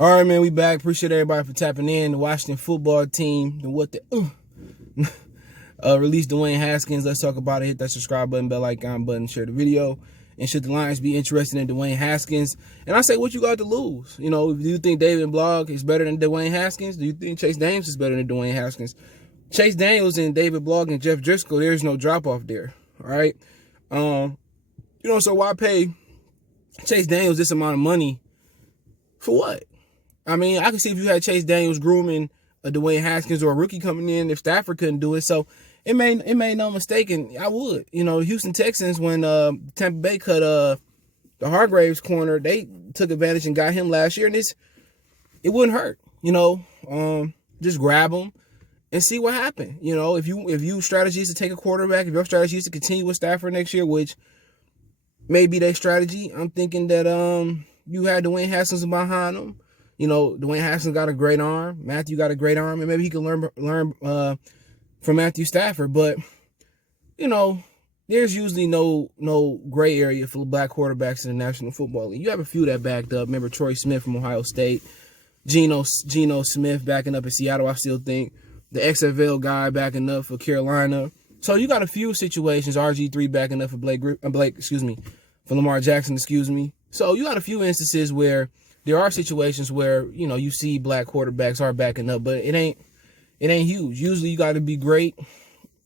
All right, man, we back. Appreciate everybody for tapping in. The Washington football team, and what the released Dwayne Haskins. Let's talk about it. Hit that subscribe button, bell icon button, share the video. And should the Lions be interested in Dwayne Haskins? And I say, what you got to lose? You know, do you think David Blogg is better than Dwayne Haskins? Do you think Chase Daniels is better than Dwayne Haskins? Chase Daniels and David Blogg and Jeff Driscoll, there's no drop off there. All right. So why pay Chase Daniels this amount of money for what? I mean, I can see if you had Chase Daniels grooming a Dwayne Haskins or a rookie coming in, if Stafford couldn't do it. So it made no mistake, and I would. You know, Houston Texans, when Tampa Bay cut the Hargraves corner, they took advantage and got him last year, and it wouldn't hurt. You know, just grab him and see what happened. You know, if you strategy is to take a quarterback, if your strategy is to continue with Stafford next year, which may be their strategy, I'm thinking that you had Dwayne Haskins behind him. You know, Dwayne Haskins got a great arm. Matthew got a great arm, and maybe he can learn from Matthew Stafford. But, you know, there's usually no gray area for black quarterbacks in the National Football League. You have a few that backed up. Remember Troy Smith from Ohio State, Geno Smith backing up in Seattle, I still think. The XFL guy backing up for Carolina. So you got a few situations. RG3 backing up for for Lamar Jackson, So you got a few instances where there are situations where, you know, you see black quarterbacks are backing up, but it ain't huge. Usually you got to be great,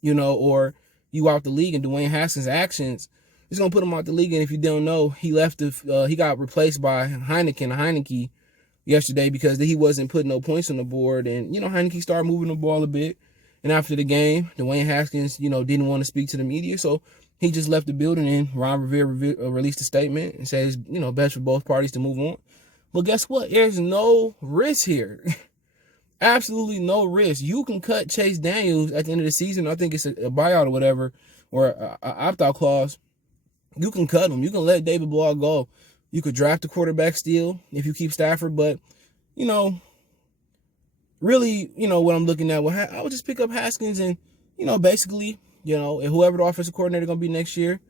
you know, or you out the league. And Dwayne Haskins' actions is going to put him out the league. And if you don't know, he got replaced by Heineke yesterday because he wasn't putting no points on the board. And, you know, Heineke started moving the ball a bit. And after the game, Dwayne Haskins, you know, didn't want to speak to the media. So he just left the building, and Ron Rivera released a statement and says, you know, best for both parties to move on. But guess what? There's no risk here. Absolutely no risk. You can cut Chase Daniels at the end of the season. I think it's a buyout or whatever, or an opt-out clause. You can cut him. You can let David Blogg go. You could draft a quarterback still if you keep Stafford. But, you know, really, you know, what I'm looking at, well, I would just pick up Haskins and, you know, basically, you know, and whoever the offensive coordinator going to be next year,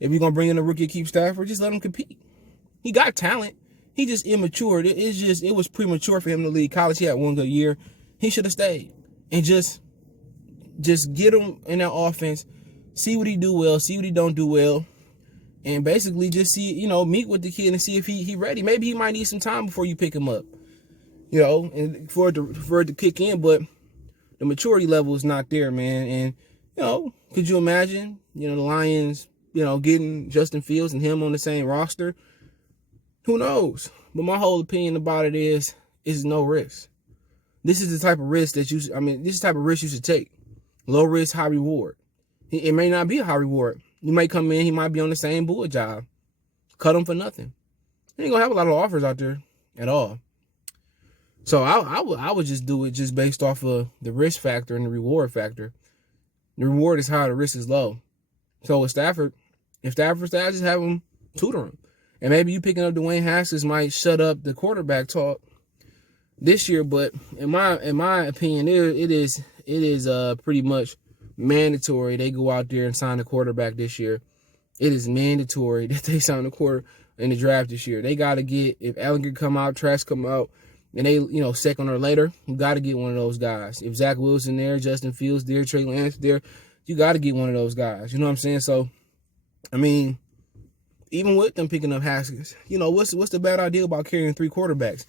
if you're going to bring in a rookie to keep Stafford, just let him compete. He got talent. He just immature. It was premature for him to leave college. He had one good year. He should have stayed and just get him in that offense, see what he do well, see what he don't do well, and basically just see, you know, meet with the kid and see if he ready. Maybe he might need some time before you pick him up, you know, and for it to kick in. But the maturity level is not there, man. And, you know, could you imagine, you know, the Lions, you know, getting Justin Fields and him on the same roster? Who knows? But my whole opinion about it is no risk. This is the type of risk this is the type of risk you should take. Low risk, high reward. It may not be a high reward. You might come in, he might be on the same bull job. Cut him for nothing. He ain't gonna have a lot of offers out there at all. So I would just do it just based off of the risk factor and the reward factor. The reward is high, the risk is low. So with Stafford, if Stafford's there, just have him tutor him. And maybe you picking up Dwayne Haskins might shut up the quarterback talk this year, but in my opinion, it is pretty much mandatory they go out there and sign a quarterback this year. It is mandatory that they sign a quarter in the draft this year. They got to get, if Allen could come out, Trask come out, and they, you know, second or later, you got to get one of those guys. If Zach Wilson there, Justin Fields there, Trey Lance there, you got to get one of those guys. You know what I'm saying? So, I mean, even with them picking up Haskins, you know, what's the bad idea about carrying three quarterbacks?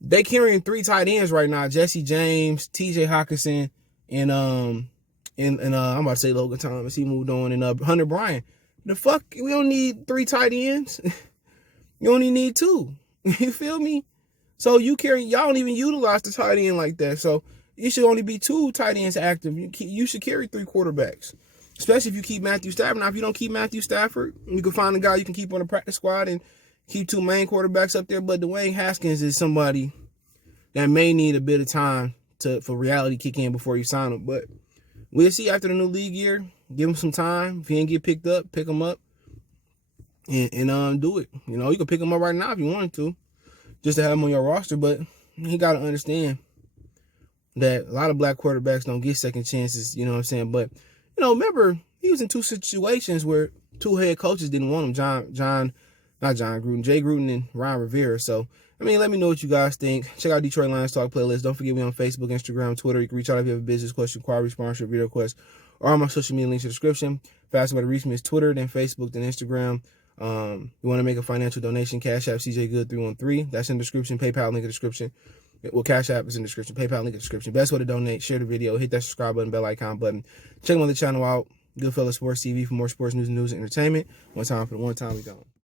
They carrying three tight ends right now: Jesse James, T.J. Hockenson, and I'm about to say Logan Thomas. He moved on, and Hunter Bryant. The fuck, we don't need three tight ends. You only need two. You feel me? So y'all don't even utilize the tight end like that. So it should only be two tight ends active. You should carry three quarterbacks. Especially if you keep Matthew Stafford. Now, if you don't keep Matthew Stafford, you can find a guy you can keep on the practice squad and keep two main quarterbacks up there. But Dwayne Haskins is somebody that may need a bit of time for reality to kick in before you sign him. But we'll see after the new league year. Give him some time. If he ain't get picked up, pick him up and do it. You know, you can pick him up right now if you wanted to, just to have him on your roster. But he got to understand that a lot of black quarterbacks don't get second chances. You know what I'm saying? But you know, remember, he was in two situations where two head coaches didn't want him. John not John Gruden, Jay Gruden and Ron Rivera. So, I mean, let me know what you guys think. Check out Detroit Lions Talk playlist. Don't forget me on Facebook, Instagram, Twitter. You can reach out if you have a business question, inquiry, sponsorship, video request, or on my social media links in the description. Fastest way to reach me is Twitter, then Facebook, then Instagram. You want to make a financial donation, Cash App CJ Good 313. That's in the description. PayPal link in the description. Well, Cash App is in the description. PayPal link in the description. Best way to donate, share the video, hit that subscribe button, bell icon button. Check my other channel out, Goodfellas Sports TV, for more sports news and entertainment. One time, we gone.